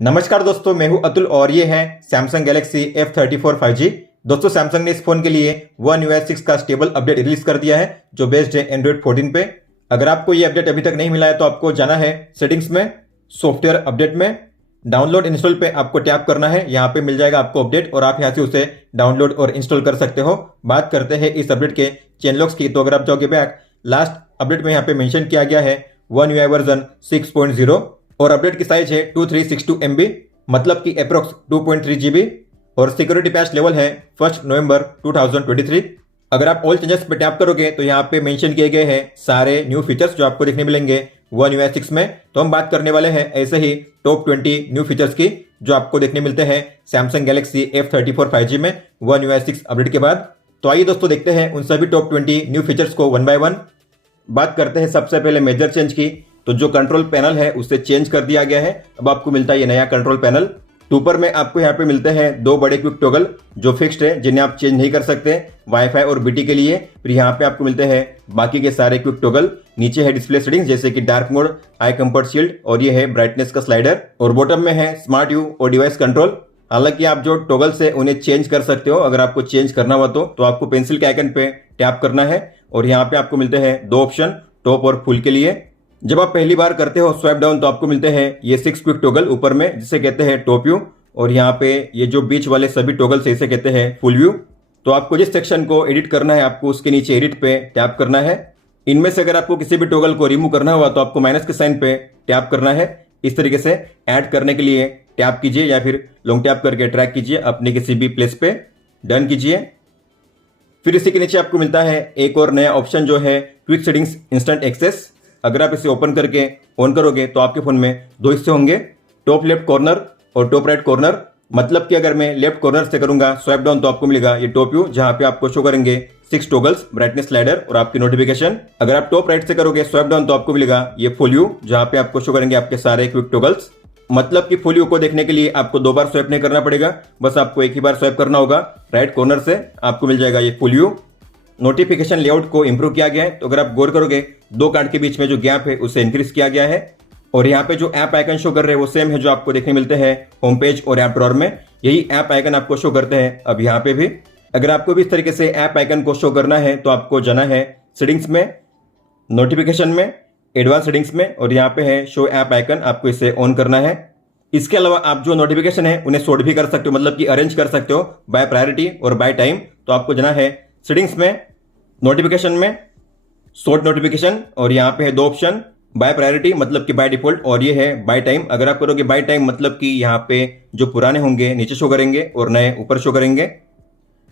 नमस्कार दोस्तों, मैं हूं अतुल और ये है सैमसंग गैलेक्सी F34 5G। दोस्तों, सैमसंग ने इस फोन के लिए One UI 6 का स्टेबल अपडेट रिलीज कर दिया है जो बेस्ड है एंड्रॉइड 14 पे। अगर आपको ये अपडेट अभी तक नहीं मिला है तो आपको जाना है सेटिंग्स में, सॉफ्टवेयर अपडेट में, डाउनलोड इंस्टॉल पे आपको टैप करना है। यहाँ पे मिल जाएगा आपको अपडेट और आप यहाँ से उसे डाउनलोड और इंस्टॉल कर सकते हो। बात करते हैं इस अपडेट के चेंजलॉग्स की, तो अगर आप जाओगे बैक, लास्ट अपडेट में यहाँ पे मेंशन किया गया है One UI वर्जन 6.0 और अपडेट की साइज है 2362 MB, मतलब कि अप्रोक्स 2.3 GB और सिक्योरिटी पैच लेवल है 1 नवंबर 2023। अगर आप ऑल चेंजेस पे टैप करोगे तो यहाँ पे मेंशन किए गए हैं सारे न्यू फीचर्स जो आपको देखने मिलेंगे One UI 6 में। तो हम बात करने वाले हैं ऐसे ही टॉप 20 न्यू फीचर्स की जो आपको देखने मिलते हैं सैमसंग गैलेक्सी F34 5G में One UI 6 अपडेट के बाद। तो आइए दोस्तों, देखते हैं उन सभी टॉप 20 न्यू फीचर्स को वन बाय वन। बात करते हैं सबसे पहले मेजर चेंज की, तो जो कंट्रोल पैनल है उसे चेंज कर दिया गया है। अब आपको मिलता है ये नया कंट्रोल पैनल। ऊपर में आपको यहाँ पे मिलते हैं दो बड़े क्विक टॉगल जो फिक्स्ड है, जिन्हें आप चेंज नहीं कर सकते वाईफाई और बीटी के लिए। फिर यहाँ पे आपको मिलते हैं बाकी के सारे क्विक टॉगल। नीचे है डिस्प्ले सेटिंग्स जैसे कि dark mode, eye comfort shield और ये है ब्राइटनेस का स्लाइडर। और बॉटम में है स्मार्ट यू और डिवाइस कंट्रोल। हालांकि आप जो टॉगल्स है उन्हें चेंज कर सकते हो। अगर आपको चेंज करना हुआ तो आपको पेंसिल के आइकन पे टैप करना है और यहाँ पे आपको मिलते हैं दो ऑप्शन, टॉप और फुल के लिए। जब आप पहली बार करते हो स्वाइप डाउन तो आपको मिलते हैं ये 6 क्विक टॉगल ऊपर में, जिसे कहते हैं टॉप व्यू, और यहाँ पे ये जो बीच वाले सभी टॉगल से इसे कहते हैं फुल व्यू। तो आपको जिस सेक्शन को एडिट करना है आपको उसके नीचे एडिट पे टैप करना है। इनमें से अगर आपको किसी भी टॉगल को रिमूव करना हुआ तो आपको माइनस के साइन पे टैप करना है। इस तरीके से ऐड करने के लिए टैप कीजिए या फिर लॉन्ग टैप करके ट्रैक कीजिए अपने किसी भी प्लेस पे, डन कीजिए। फिर इसी के नीचे आपको मिलता है एक और नया ऑप्शन जो है क्विक सेटिंग्स इंस्टेंट एक्सेस। अगर आप इसे ओपन करके ऑन करोगे तो आपके फोन में दो हिस्से होंगे, टॉप लेफ्ट कॉर्नर और टॉप राइट कॉर्नर। मतलब कि अगर मैं लेफ्ट कॉर्नर से करूंगा स्वाइप डाउन तो आपको मिलेगा ये टॉप व्यू, जहां पे आपको शो करेंगे 6 टॉगल्स, ब्राइटनेस स्लाइडर और आपकी नोटिफिकेशन। अगर आप टॉप राइट से करोगे स्वाइप डाउन तो आपको मिलेगा ये फुल व्यू, जहां पे आपको शो करेंगे आपके सारे क्विक टॉगल्स। मतलब कि फुल व्यू को देखने के लिए आपको दो बार स्वाइप नहीं करना पड़ेगा, बस आपको एक ही बार स्वाइप करना होगा। राइट कॉर्नर से आपको मिल जाएगा ये फुल व्यू। नोटिफिकेशन लेआउट को इंप्रूव किया गया है, तो अगर आप गौर करोगे दो कार्ड के बीच में जो गैप है उसे इंक्रीज किया गया है। और यहाँ पे जो ऐप आइकन शो कर रहे हैं वो सेम है जो आपको देखने मिलते हैं होम पेज और ऐप ड्रॉअर में। यही ऐप आइकन आपको शो करते हैं अब यहाँ पे भी। अगर आपको भी इस तरीके से ऐप आइकन को शो करना है तो आपको जाना है सेटिंग्स में, नोटिफिकेशन में, एडवांस सेटिंग्स में और यहाँ पे है शो ऐप आइकन, आपको इसे ऑन करना है। इसके अलावा आप जो नोटिफिकेशन है उन्हें सॉर्ट भी कर सकते हो, मतलब कि अरेंज कर सकते हो बाय प्रायोरिटी और बाय टाइम। तो आपको जाना है सेटिंग्स में, नोटिफिकेशन में, सॉर्ट नोटिफिकेशन और यहाँ पे है दो ऑप्शन, बाय प्रायोरिटी मतलब कि बाय डिफॉल्ट और ये है बाय टाइम। अगर आप करोगे बाय टाइम मतलब कि यहाँ पे जो पुराने होंगे नीचे शो करेंगे और नए ऊपर शो करेंगे।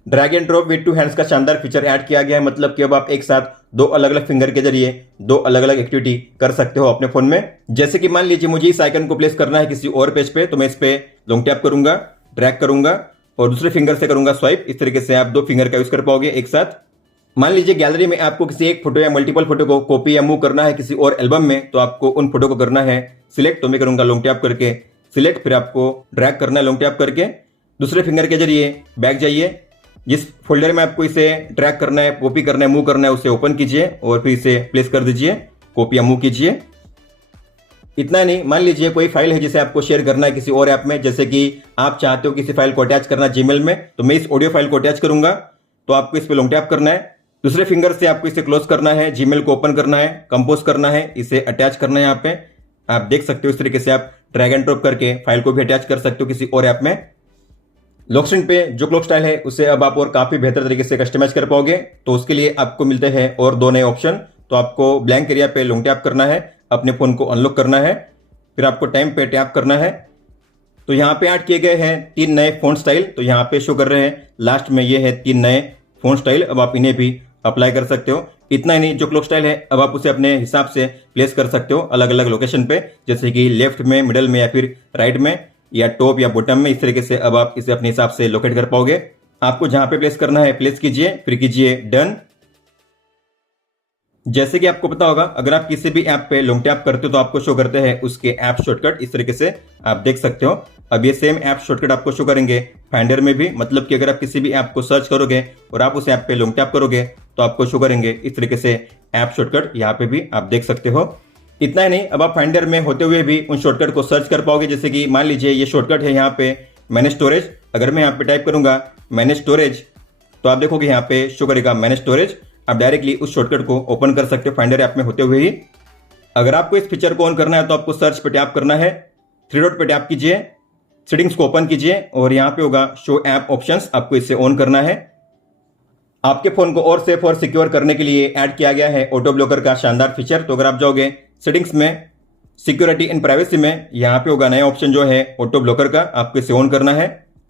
Drag and drop with two hands का शानदार फीचर ऐड किया गया है, मतलब कि अब आप एक साथ दो अलग अलग फिंगर के जरिए दो अलग अलग एक्टिविटी कर सकते हो अपने फोन में। जैसे कि मान लीजिए मुझे इस आइकन को प्लेस करना है किसी और पेज पे, तो मैं इस पे लॉन्ग टैप करूंगा, ड्रैग करूंगा और दूसरे फिंगर से करूंगा स्वाइप। इस तरीके से आप दो फिंगर का यूज कर पाओगे एक साथ। मान लीजिए गैलरी में आपको किसी एक फोटो या मल्टीपल फोटो को कॉपी या मूव करना है किसी और एल्बम में, तो आपको उन फोटो को करना है सिलेक्ट। तो मैं करूंगा लॉन्ग टैप करके सिलेक्ट, फिर आपको ड्रैग करना है लॉन्ग टैप करके, दूसरे फिंगर के जरिए बैक जाइए, जिस फोल्डर में आपको इसे ड्रैग करना है, कॉपी करना है, मूव करना है उसे ओपन कीजिए और फिर इसे प्लेस कर दीजिए, कॉपी या मूव कीजिए। इतना नहीं, मान लीजिए कोई फाइल है जिसे आपको शेयर करना है किसी और ऐप में, जैसे कि आप चाहते हो किसी फाइल को अटैच करना जीमेल में, तो मैं इस ऑडियो फाइल को अटैच करूंगा। तो आपको इस पर लॉन्ग टैप करना है, दूसरे फिंगर से आपको इसे क्लोज करना है, जीमेल को ओपन करना है, कंपोज करना है, इसे अटैच करना है। यहाँ पे आप देख सकते हो इस तरीके से आप ड्रैग एंड ड्रॉप करके फाइल को भी अटैच कर सकते हो किसी और ऐप में। लॉक स्क्रीन पे जो क्लॉक स्टाइल है उसे अब आप और काफी बेहतर तरीके से कस्टमाइज कर पाओगे। तो उसके लिए आपको मिलते हैं और दो नए ऑप्शन। तो आपको ब्लैंक एरिया पे लॉन्ग टैप करना है, अपने फोन को अनलॉक करना है, फिर आपको टाइम पे टैप करना है। तो यहाँ पे ऐड किए गए हैं 3 नए फोन स्टाइल, तो यहाँ पे शो कर रहे हैं लास्ट में ये है 3 नए फोन स्टाइल। अब आप इन्हें भी अप्लाई कर सकते हो। इतना ही नहीं, जो क्लॉक स्टाइल है अब आप उसे अपने हिसाब से प्लेस कर सकते हो अलग अलग लोकेशन पे, जैसे कि लेफ्ट में, मिडल में या फिर राइट में या टॉप या बॉटम में। इस तरीके से अब आप इसे अपने हिसाब से लोकेट कर पाओगे। आपको जहां पे प्लेस करना है प्लेस कीजिए, फिर कीजिए डन। जैसे कि आपको पता होगा अगर आप किसी भी ऐप पे लॉन्ग टैप करते हो तो आपको शो करते हैं उसके ऐप शॉर्टकट। इस तरीके से आप देख सकते हो। अब ये सेम ऐप शॉर्टकट आपको शो करेंगे फाइंडर में भी, मतलब कि अगर आप किसी भी ऐप को सर्च करोगे और आप उस ऐप पे लॉन्ग टैप करोगे तो आपको शो करेंगे इस तरीके से ऐप शॉर्टकट। यहाँ पे भी आप देख सकते हो। इतना ही नहीं, अब आप फाइंडर में होते हुए भी उन शॉर्टकट को सर्च कर पाओगे। जैसे कि मान लीजिए ये शॉर्टकट है यहाँ पे मैनेज स्टोरेज। अगर मैं यहाँ पे टाइप करूंगा मैनेज स्टोरेज तो आप देखोगे यहाँ पे शो करेगा मैनेज स्टोरेज। आप डायरेक्टली उस शॉर्टकट को ओपन कर सकते हो फाइंडर ऐप में होते हुए ही। अगर आपको इस फीचर को ऑन करना है तो आपको सर्च पे टैप करना है, थ्री डॉट पे टैप कीजिए, सेटिंग्स को ओपन कीजिए और यहाँ पे होगा शो ऐप ऑप्शंस, आपको इसे ऑन करना है। आपके फोन को और सेफ और सिक्योर करने के लिए ऐड किया गया है ऑटो ब्लॉकर का शानदार फीचर। तो अगर आप जाओगे सेटिंग्स में, सिक्योरिटी एंड प्राइवेसी में, यहाँ पे होगा नया ऑप्शन जो है ऑटो ब्लॉकर का, आपको इसे ऑन करना है।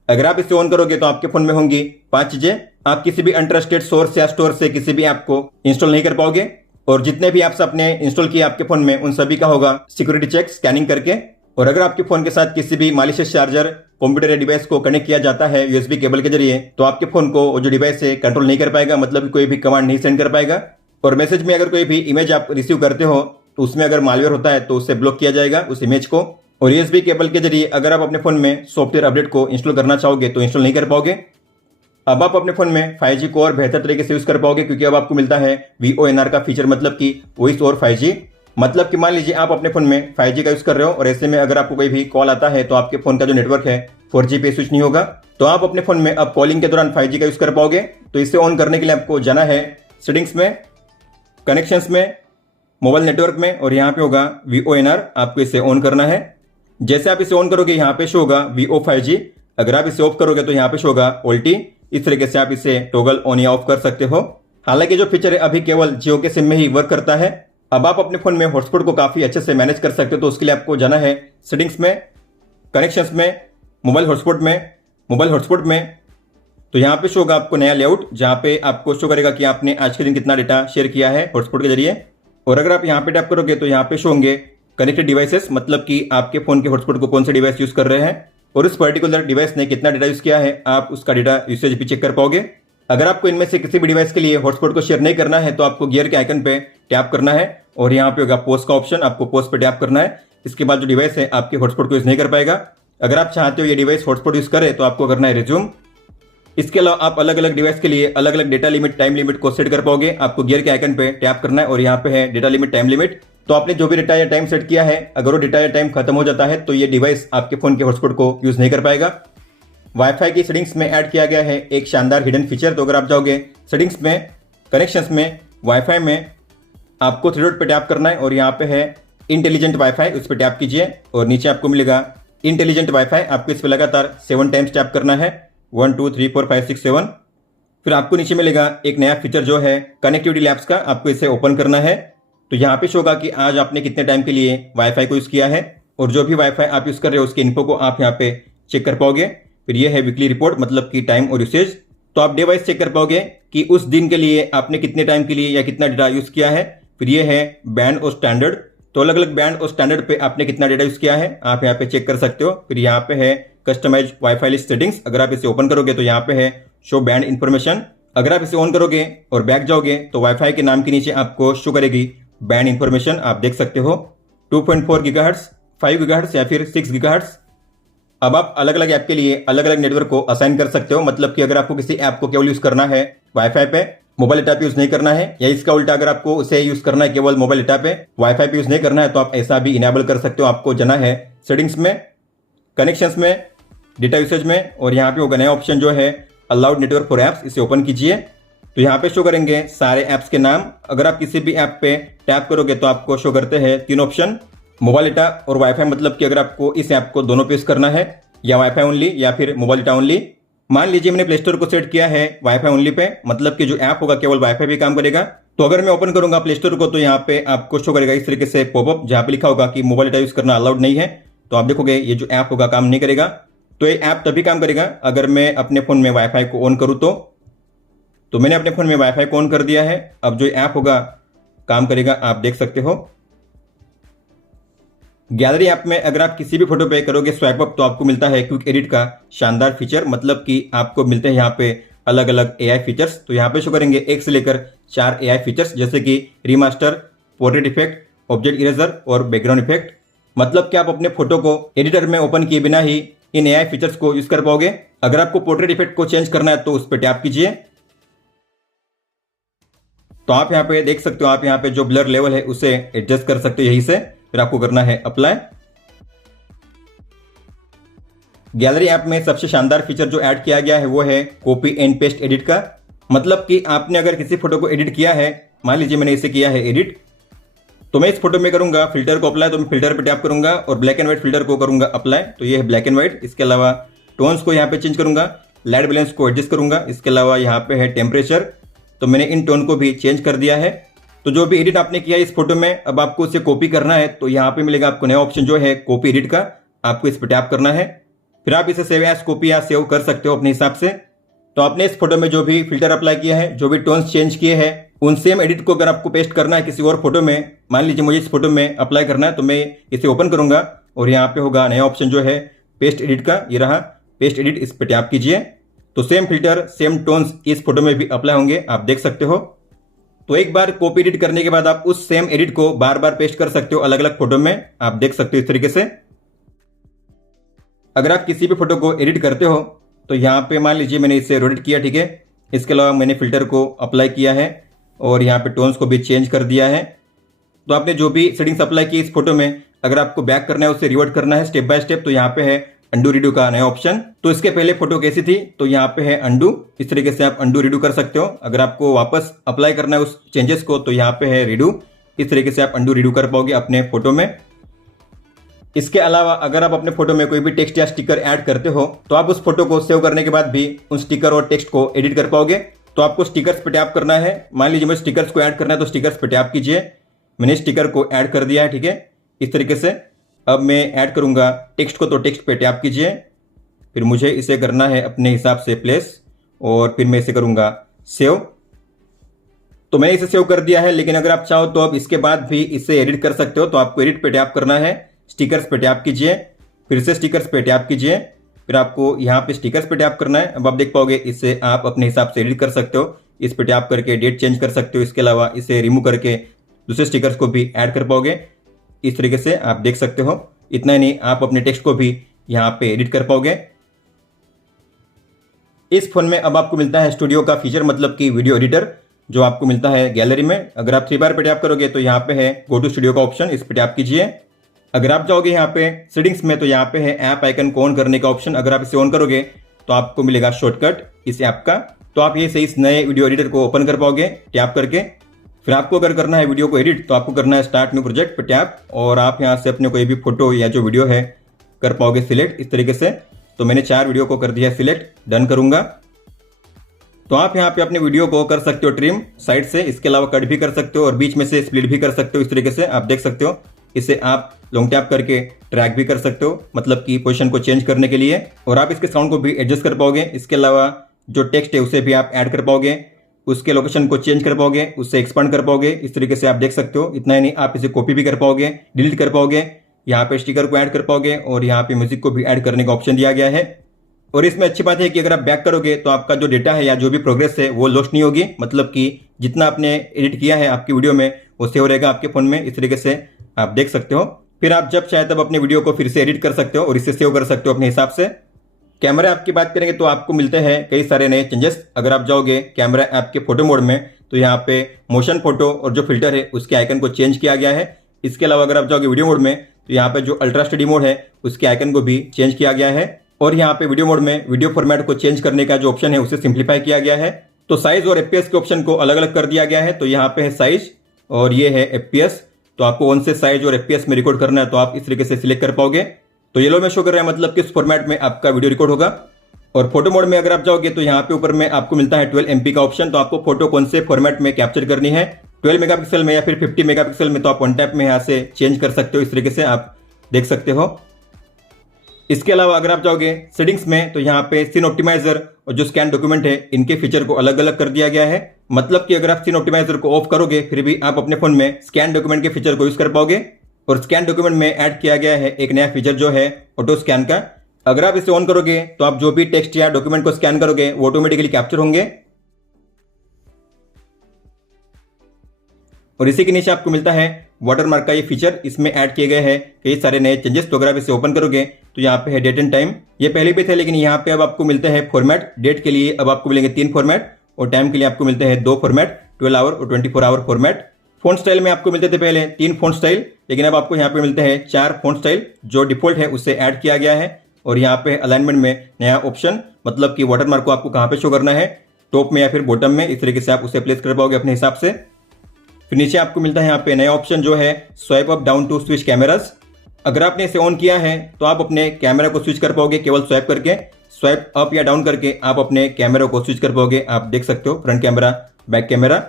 अगर आप इसे ऑन करोगे तो आपके फोन में होंगी 5 चीजें। आप किसी भी अनट्रस्टेड सोर्स या स्टोर से किसी भी ऐप को इंस्टॉल नहीं कर पाओगे और जितने भी ऐप्स आपने इंस्टॉल किए आपके फोन में उन सभी का होगा सिक्योरिटी चेक स्कैनिंग करके। और अगर आपके फोन के साथ किसी भी मालिशियस चार्जर, कंप्यूटर या डिवाइस को कनेक्ट किया जाता है यूएसबी केबल के जरिए तो आपके फोन को जो डिवाइस है कंट्रोल नहीं कर पाएगा, मतलब कोई भी कमांड नहीं सेंड कर पाएगा। और मैसेज में अगर कोई भी इमेज आप रिसीव करते हो तो उसमें अगर मालवेयर होता है तो उसे ब्लॉक किया जाएगा उस इमेज को। और यूएसबी केबल के जरिए अगर आप अपने फोन में सॉफ्टवेयर अपडेट को इंस्टॉल करना चाहोगे तो इंस्टॉल नहीं कर पाओगे। अब आप अपने फोन में 5G को और बेहतर तरीके से यूज कर पाओगे क्योंकि अब आपको मिलता है VoNR का फीचर, मतलब कि वॉइस ओवर 5G। मतलब कि मान लीजिए आप अपने फोन में 5G का यूज कर रहे हो और ऐसे में अगर आपको कोई भी कॉल आता है तो आपके फोन का जो नेटवर्क है 4G पे स्विच नहीं होगा, तो आप अपने फोन में अब कॉलिंग के दौरान 5G का यूज कर पाओगे। तो इसे ऑन करने के लिए आपको जाना है सेटिंग्स में, कनेक्शंस में, मोबाइल नेटवर्क में और यहाँ पे होगा VoNR, आपको इसे ऑन करना है। जैसे आप इसे ऑन करोगे यहाँ पे शो होगा VO 5G। अगर आप इसे ऑफ करोगे तो यहाँ पे शो होगा OLT। इस तरीके से आप इसे टॉगल ऑन या ऑफ कर सकते हो। हालांकि जो फीचर है अभी केवल जियो के सिम में ही वर्क करता है। अब आप अपने फोन में हॉटस्पॉट को काफी अच्छे से मैनेज कर सकते हो। तो उसके लिए आपको जाना है सेटिंग्स में, कनेक्शंस में, मोबाइल हॉटस्पॉट में। तो यहाँ पे शो होगा आपको नया लेआउट जहाँ पे आपको शो करेगा कि आपने आज के दिन कितना डेटा शेयर किया है हॉटस्पॉट के जरिए। और अगर आप यहाँ पे टैप करोगे तो यहाँ पे शो होंगे कनेक्टेड डिवाइसेस, मतलब कि आपके फोन के हॉटस्पॉट को कौन से डिवाइस यूज कर रहे हैं और उस पर्टिकुलर डिवाइस ने कितना डेटा यूज किया है, आप उसका डेटा यूसेज भी चेक कर पाओगे। अगर आपको इनमें से किसी भी डिवाइस के लिए हॉटस्पॉट को शेयर नहीं करना है तो आपको गियर के आइकन पे टैप करना है और यहाँ पे होगा पोस्ट का ऑप्शन, आपको पोस्ट पे टैप करना है। इसके बाद जो डिवाइस है आपके हॉटस्पॉट को यूज नहीं कर पाएगा। अगर आप चाहते हो ये डिवाइस हॉटस्पॉट यूज करे तो आपको करना है रिज्यूम। इसके अलावा आप अलग अलग डिवाइस के लिए अलग अलग डेटा लिमिट, टाइम लिमिट को सेट कर पाओगे। आपको गियर के आइकन पे टैप करना है और यहाँ पे है डेटा लिमिट, टाइम लिमिट। तो आपने जो भी डेटा या टाइम सेट किया है, अगर वो डेटा या टाइम खत्म हो जाता है तो ये डिवाइस आपके फोन के हॉटस्पॉट को यूज नहीं कर पाएगा। वाईफाई की सेटिंग्स में ऐड किया गया है एक शानदार हिडन फीचर। तो अगर आप जाओगे सेटिंग्स में, कनेक्शंस में, वाईफाई में, आपको थ्री डॉट पे टैप करना है और यहाँ पे है इंटेलिजेंट वाईफाई, उस पर टैप कीजिए और नीचे आपको मिलेगा इंटेलिजेंट वाईफाई। आपको इस पर लगातार 7 टाइम्स टैप करना है, 1 2 3 4 5 6 7। फिर आपको नीचे मिलेगा एक नया फीचर जो है कनेक्टिविटी लैब्स का, आपको इसे ओपन करना है। तो यहाँ पे शो होगा कि आज आपने कितने टाइम के लिए वाईफाई को यूज किया है और जो भी वाईफाई आप यूज कर रहे हो उसकी इन्फो को आप यहाँ पे चेक कर पाओगे। फिर ये है वीकली रिपोर्ट, मतलब कि टाइम और यूसेज। तो आप डे वाइज चेक कर पाओगे कि उस दिन के लिए आपने कितने टाइम के लिए या कितना डेटा यूज किया है। फिर ये है बैंड और स्टैंडर्ड, तो अलग अलग बैंड और स्टैंडर्ड पे आपने कितना डेटा यूज किया है आप यहाँ पे चेक कर सकते हो। फिर यहाँ पे है कस्टमाइज वाईफाई लिस्ट सेटिंग्स, अगर आप इसे ओपन करोगे तो यहाँ पे है शो बैंड इन्फॉर्मेशन। अगर आप इसे ऑन करोगे और बैक जाओगे तो वाईफाई के नाम के नीचे आपको शो करेगी बैंड इन्फॉर्मेशन, आप देख सकते हो 2.4 गीगाहर्ट्ज, 5 गीगाहर्ट्ज या फिर 6 गीगाहर्ट्ज। अब आप अलग अलग ऐप के लिए अलग अलग नेटवर्क को असाइन कर सकते हो, मतलब कि अगर आपको किसी ऐप को केवल यूज करना है वाईफाई पे, मोबाइल डेटा पे यूज नहीं करना है, या इसका उल्टा अगर आपको उसे यूज करना है केवल मोबाइल डेटा पे, वाईफाई पे यूज नहीं करना है, तो आप ऐसा भी इनेबल कर सकते हो। आपको जाना है सेटिंग्स में, कनेक्शंस में, डेटा यूसेज में और यहाँ पे होगा नया ऑप्शन जो है अलाउड नेटवर्क फॉर एप्स, इसे ओपन कीजिए। तो यहाँ पे शो करेंगे सारे ऐप्स के नाम। अगर आप किसी भी ऐप पे टैप करोगे तो आपको शो करते हैं 3 ऑप्शन, मोबाइल डेटा और वाईफाई, मतलब कि अगर आपको इस ऐप को दोनों पे यूज करना है या वाईफाई ओनली या फिर मोबाइल डेटा ओनली। मान लीजिए मैंने प्ले स्टोर को सेट किया है वाईफाई ओनली पे, मतलब कि जो ऐप होगा केवल वाईफाई भी काम करेगा। तो अगर मैं ओपन करूंगा प्ले स्टोर को तो यहाँ पे आपको शो करेगा इस तरीके से पॉपअप, जहाँ पे लिखा होगा कि मोबाइल डेटा यूज करना अलाउड नहीं है। तो आप देखोगे ये जो ऐप होगा काम नहीं करेगा। तो ये ऐप तभी काम करेगा अगर मैं अपने फोन में वाईफाई को ऑन करूँ तो मैंने अपने फोन में वाईफाई को ऑन कर दिया है। अब जो ऐप होगा काम करेगा, आप देख सकते हो। गैलरी ऐप में अगर आप किसी भी फोटो पे करोगे स्वाइप अप तो आपको मिलता है क्विक एडिट का शानदार फीचर, मतलब कि आपको मिलते हैं यहाँ पे अलग अलग एआई फीचर्स। तो यहाँ पे शो करेंगे 1 से लेकर 4 एआई फीचर्स, जैसे कि remaster, portrait effect, object eraser और बैकग्राउंड इफेक्ट। मतलब कि आप अपने फोटो को एडिटर में ओपन किए बिना ही इन एआई फीचर्स को यूज कर पाओगे। अगर आपको पोर्ट्रेट इफेक्ट को चेंज करना है तो उस पर टैप कीजिए। तो आप यहाँ पे देख सकते हो, आप यहाँ पे जो ब्लर लेवल है उसे एडजस्ट कर सकते हो यहीं से। फिर आपको करना है अप्लाई। गैलरी ऐप में सबसे शानदार फीचर जो ऐड किया गया है वो है कॉपी एंड पेस्ट एडिट का। मतलब कि आपने अगर किसी फोटो को एडिट किया है, मान लीजिए मैंने इसे किया है एडिट, तो मैं इस फोटो में करूंगा फिल्टर को अप्लाई, तो मैं फिल्टर पे टैप करूंगा और ब्लैक एंड व्हाइट फिल्टर को करूंगा अप्लाई, तो ये है ब्लैक एंड व्हाइट। इसके अलावा टोन्स को यहाँ पे चेंज करूंगा, लाइट बैलेंस को एडजस्ट करूंगा। इसके अलावा यहाँ पे है टेम्परेचर, तो मैंने इन टोन को भी चेंज कर दिया है। तो जो भी एडिट आपने किया है इस फोटो में, अब आपको उसे कॉपी करना है, तो यहाँ पे मिलेगा आपको नया ऑप्शन जो है कॉपी एडिट का, आपको इस पर टैप करना है। फिर आप इसे सेव एज कॉपी या सेव कर सकते हो अपने हिसाब से। तो आपने इस फोटो में जो भी फिल्टर अप्लाई किया है, जो भी टोन्स चेंज किए हैं, उन सेम एडिट को अगर आपको पेस्ट करना है किसी और फोटो में, मान लीजिए मुझे इस फोटो में अप्लाई करना है, तो मैं इसे ओपन करूंगा और यहाँ पे होगा नया ऑप्शन जो है पेस्ट एडिट का, ये रहा पेस्ट एडिट, इस पर टैप कीजिए। तो सेम फिल्टर सेम टोन्स इस फोटो में भी अप्लाई होंगे, आप देख सकते हो। तो एक बार कॉपी एडिट करने के बाद आप उस सेम एडिट को बार बार पेस्ट कर सकते हो अलग अलग फोटो में, आप देख सकते हो इस तरीके से। अगर आप किसी भी फोटो को एडिट करते हो तो यहाँ पे मान लीजिए मैंने इसे रोटेट किया, ठीक है। इसके अलावा मैंने फिल्टर को अप्लाई किया है और यहाँ पे टोन्स को भी चेंज कर दिया है। तो आपने जो भी सेटिंग्स अप्लाई की इस फोटो में, अगर आपको बैक करना है, उसे रिवर्ट करना है स्टेप बाय स्टेप, तो यहाँ पे है अंडू रीडू का नया ऑप्शन। तो इसके पहले फोटो कैसी थी, तो यहाँ पे है अंडू, इस तरीके से आप अंडू रीडू कर सकते हो। अगर आपको वापस अप्लाई करना है उस चेंजेस को, तो यहाँ पे है रीडू, इस तरीके से आप अंडू रीडू कर पाओगे अपने फोटो में। इसके अलावा अगर आप अपने फोटो में कोई भी टेक्स्ट या स्टिकर ऐड करते हो, तो आप उस फोटो को सेव करने के बाद भी उन स्टिकर और टेक्स्ट को एडिट कर पाओगे। तो आपको स्टिकर्स पे टैप करना है। मान लीजिए मुझे स्टिकर्स को ऐड करना है, तो स्टिकर्स पे टैप कीजिए। मैंने स्टिकर को ऐड कर दिया है, ठीक है, इस तरीके से। अब मैं ऐड करूंगा टेक्स्ट को, तो टेक्स्ट पे टैप कीजिए। फिर मुझे इसे करना है अपने हिसाब से प्लेस, और फिर मैं इसे करूंगा सेव। तो मैंने इसे सेव कर दिया है, लेकिन अगर आप चाहो तो अब इसके बाद भी इसे एडिट कर सकते हो। तो आपको एडिट पे टैप करना है, स्टिकर्स पे टैप कीजिए, फिर से स्टिकर्स पे टैप कीजिए, फिर आपको यहाँ पे स्टिकर्स पे टैप करना है। अब आप देख पाओगे इसे आप अपने हिसाब से एडिट कर सकते हो। इस पे टैप करके डेट चेंज कर सकते हो। इसके अलावा इसे रिमूव करके दूसरे स्टिकर्स को भी ऐड कर पाओगे, इस तरीके से आप देख सकते हो। इतना ही नहीं, आप अपने टेक्स्ट को भी यहाँ पे एडिट कर पाओगे। इस फोन में अब आपको मिलता है स्टूडियो का फीचर, मतलब कि वीडियो एडिटर, जो आपको मिलता है गैलरी में। अगर आप 3 बार पे टैप करोगे तो यहाँ पे है गो टू स्टूडियो का ऑप्शन, इस पे टैप कीजिए। अगर आप जाओगे यहाँ पे सेटिंग्स में, तो यहाँ पे है ऐप आइकन को ऑन करने का ऑप्शन। अगर आप इसे ऑन करोगे तो आपको मिलेगा शॉर्टकट इस ऐप का। तो आप ये से इस नए वीडियो एडिटर को ओपन कर पाओगे टैप करके। फिर आपको अगर करना है वीडियो को एडिट, तो आपको करना है स्टार्ट न्यू प्रोजेक्ट पे टैप, और आप यहाँ से अपने कोई भी फोटो या जो वीडियो है कर पाओगे सिलेक्ट इस तरीके से। तो मैंने 4 वीडियो को कर दिया सिलेक्ट, डन करूंगा। तो आप यहाँ पे अपने वीडियो को कर सकते हो ट्रिम साइड से, इसके अलावा कट भी कर सकते हो और बीच में से स्प्लिट भी कर सकते हो, इस तरीके से आप देख सकते हो। इसे आप लॉन्ग टैप करके ट्रैक भी कर सकते हो, मतलब कि पोजीशन को चेंज करने के लिए, और आप इसके साउंड को भी एडजस्ट कर पाओगे। इसके अलावा जो टेक्स्ट है उसे भी आप ऐड कर पाओगे, उसके लोकेशन को चेंज कर पाओगे, उससे एक्सपांड कर पाओगे, इस तरीके से आप देख सकते हो। इतना ही नहीं, आप इसे कॉपी भी कर पाओगे, डिलीट कर पाओगे, यहाँ पे स्टिकर को ऐड कर पाओगे, और यहाँ पे म्यूजिक को भी ऐड करने का ऑप्शन दिया गया है। और इसमें अच्छी बात है कि अगर आप बैक करोगे तो आपका जो डेटा है या जो भी प्रोग्रेस है वो लॉस्ट नहीं होगी, मतलब कि जितना आपने एडिट किया है आपकी वीडियो में वो सेव रहेगा आपके फोन में, इस तरीके से आप देख सकते हो। फिर आप जब चाहे तब अपने वीडियो को फिर से एडिट कर सकते हो और इसे सेव कर सकते हो अपने हिसाब से। कैमरा ऐप की बात करेंगे तो आपको मिलते हैं कई सारे नए चेंजेस। अगर आप जाओगे कैमरा ऐप के फोटो मोड में, तो यहाँ पे मोशन फोटो और जो फिल्टर है उसके आइकन को चेंज किया गया है। इसके अलावा अगर आप जाओगे वीडियो मोड में, तो यहाँ पे जो अल्ट्रा स्टडी मोड है उसके आइकन को भी चेंज किया गया है। और यहाँ पे वीडियो मोड में वीडियो फॉर्मेट को चेंज करने का जो ऑप्शन है उसे सिंप्लीफाई किया गया है। तो साइज और एफपीएस के ऑप्शन को अलग अलग कर दिया गया है। तो यहाँ पे है साइज और ये है एफपीएस। तो आपको कौन से साइज और एफपीएस में रिकॉर्ड करना है तो आप इस तरीके से सिलेक्ट कर पाओगे। तो येलो में शो कर रहा है, मतलब किस फॉर्मेट में आपका वीडियो रिकॉर्ड होगा। और फोटो मोड में अगर आप जाओगे तो यहाँ पे ऊपर में आपको मिलता है 12 MP का ऑप्शन। तो आपको फोटो कौन से फॉर्मेट में कैप्चर करनी है, 12 मेगापिक्सल में या फिर 50 मेगापिक्सल में, तो आप वन टैप में यहाँ से चेंज कर सकते हो, इस तरीके से आप देख सकते हो। इसके अलावा अगर आप जाओगे सेटिंग्स में, तो यहाँ पे सीन ऑप्टिमाइजर और जो स्कैन डॉक्यूमेंट है इनके फीचर को अलग अलग कर दिया गया है। मतलब कि अगर आप सीन ऑप्टिमाइजर को ऑफ करोगे फिर भी आप अपने फोन में स्कैन डॉक्यूमेंट के फीचर को यूज कर पाओगे। और स्कैन डॉक्यूमेंट में ऐड किया गया है एक नया फीचर जो है ऑटो स्कैन का। अगर आप इसे ऑन करोगे तो आप जो भी टेक्स्ट या डॉक्यूमेंट को स्कैन करोगे वो ऑटोमेटिकली कैप्चर होंगे। और इसी के नीचे आपको मिलता है वाटरमार्क का ये फीचर, इसमें ऐड किए गए हैं कई सारे नए चेंजेस। तो अगर आप इसे ओपन करोगे तो यहाँ पे है डेट एंड टाइम, ये पहले भी थे लेकिन यहाँ पे अब आपको मिलते हैं फॉर्मेट। डेट के लिए अब आपको मिलेंगे 3 फॉर्मेट और टाइम के लिए आपको मिलते हैं 2 फॉर्मेट। 12 आवर और 24 आवर फॉर्मेट। फ़ॉन्ट स्टाइल में आपको मिलते थे पहले 3 फ़ॉन्ट स्टाइल, लेकिन अब आपको यहाँ पे मिलते हैं 4 फ़ॉन्ट स्टाइल जो डिफ़ॉल्ट है उससे ऐड किया गया है। और यहाँ पे अलाइनमेंट में नया ऑप्शन, मतलब कि वाटरमार्क को आपको कहाँ पे शो करना है, टॉप में या फिर बॉटम में, इस तरीके से आप उसे प्लेस कर पाओगे अपने हिसाब से। फिर नीचे आपको मिलता है यहाँ पे नया ऑप्शन जो है swipe up down to switch cameras. अगर आपने इसे ऑन किया है तो आप अपने कैमरा को स्विच कर पाओगे केवल स्वाइप करके। स्वाइप अप या डाउन करके आप अपने कैमरा को स्विच कर पाओगे। आप देख सकते हो फ्रंट कैमरा, बैक कैमरा।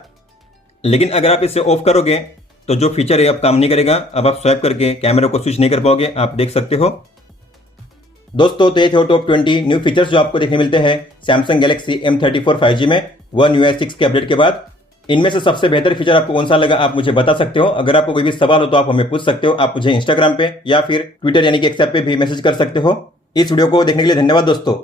लेकिन अगर आप इसे ऑफ करोगे तो जो फीचर है अब काम नहीं करेगा। अब आप स्वाइप करके कैमरा को स्विच नहीं कर पाओगे, आप देख सकते हो। दोस्तों, तो ये थे टॉप 20 न्यू फीचर्स जो आपको देखने मिलते हैं सैमसंग गैलेक्सी M34 5G में One UI 6 के अपडेट के बाद। इनमें से सबसे बेहतर फीचर आपको कौन सा लगा आप मुझे बता सकते हो। अगर आपको कोई भी सवाल हो तो आप हमें पूछ सकते हो। आप मुझे इंस्टाग्राम पे या फिर ट्विटर यानी कि एक्स ऐप पे भी मैसेज कर सकते हो। इस वीडियो को देखने के लिए धन्यवाद दोस्तों।